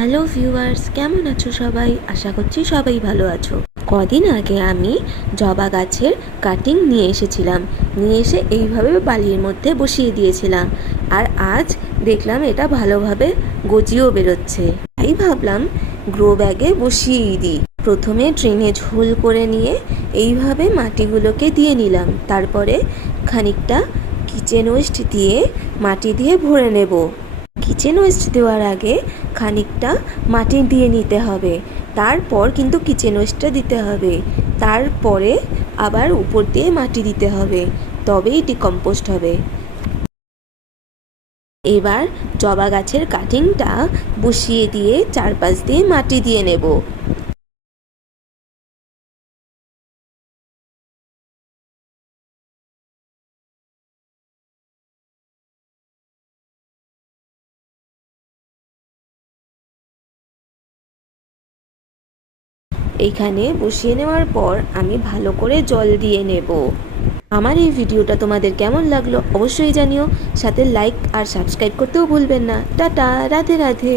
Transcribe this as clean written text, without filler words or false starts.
Hello viewers, কেমন আছো সবাই? আশা করছি সবাই ভালো আছো। কদিন আগে আমি জবা গাছের কাটিং নিয়ে এসেছিলাম, নিয়ে এসে এইভাবে বালির মধ্যে বসিয়ে দিয়েছিলাম। আর আজ দেখলাম এটা ভালোভাবে গজিয়েও বেরোচ্ছে, তাই ভাবলাম গ্রো ব্যাগে বসিয়েই দিই। প্রথমে ড্রেনেজ হোল করে নিয়ে এইভাবে মাটিগুলোকে দিয়ে নিলাম, তারপরে খানিকটা কিচেন ওয়েস্ট দিয়ে মাটি দিয়ে ভরে নেব। কিচেন ওয়েস্ট দেওয়ার আগে খানিকটা মাটি দিয়ে নিতে হবে, তারপর কিন্তু কিচেন ওয়েস্টটা দিতে হবে, তারপরে আবার উপর দিয়ে মাটি দিতে হবে, তবেই ডিকম্পোস্ট হবে। এবার জবা গাছের কাটিংটা বসিয়ে দিয়ে চারপাশ দিয়ে মাটি দিয়ে নেব। এইখানে বসিয়ে নেওয়ার পর আমি ভালো করে জল দিয়ে নেব। আমার এই ভিডিওটা তোমাদের কেমন লাগলো অবশ্যই জানিও, সাথে লাইক আর সাবস্ক্রাইব করতেও ভুলবেন না। টাটা, রাধে রাধে।